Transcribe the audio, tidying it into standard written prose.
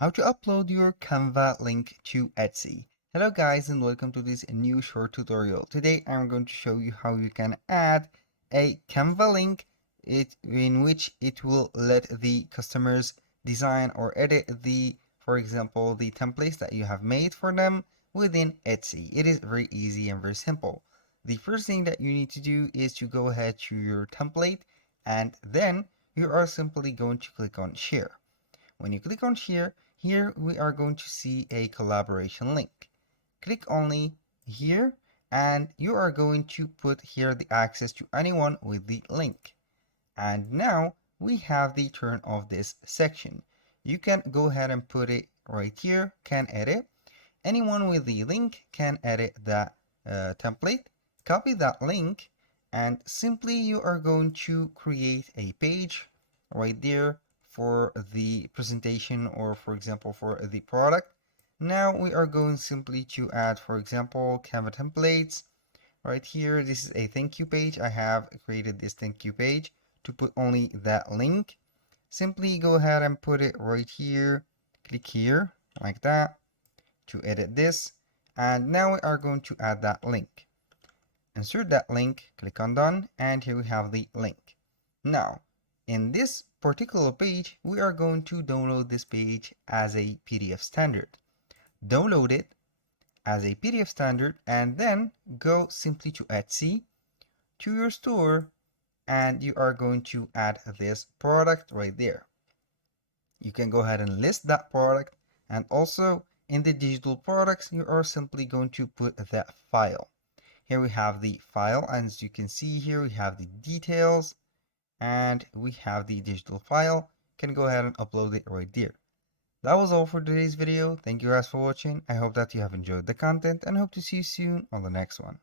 How to upload your Canva link to Etsy. Hello guys and welcome to this new short tutorial. Today I'm going to show you how you can add a Canva link in which it will let the customers design or edit for example, the templates that you have made for them within Etsy. It is very easy and very simple. The first thing that you need to do is to go ahead to your template and then you are simply going to click on share. When you click on share, here we are going to see a collaboration link. Click only here and you are going to put here the access to anyone with the link. And now we have the turn of this section. You can go ahead and put it right here, can edit. Anyone with the link can edit that template, copy that link, and simply you are going to create a page right there for the presentation or for example for the product. Now we are going simply to add, for example, Canva templates right here. This is a thank you page. I have created this thank you page to put only that link. Simply go ahead and put it right here. Click here like that to edit this. And now we are going to add that link. Insert that link, click on done, and here we have the link. Now, in this particular page, we are going to download this page as a PDF standard. Download it as a PDF standard and then go simply to Etsy, to your store, and you are going to add this product right there. You can go ahead and list that product, and also in the digital products, you are simply going to put that file. Here we have the file, and as you can see here, we have the details and we have the digital file. You can go ahead and upload it right there. That was all for today's video. Thank you guys for watching. I hope that you have enjoyed the content and hope to see you soon on the next one.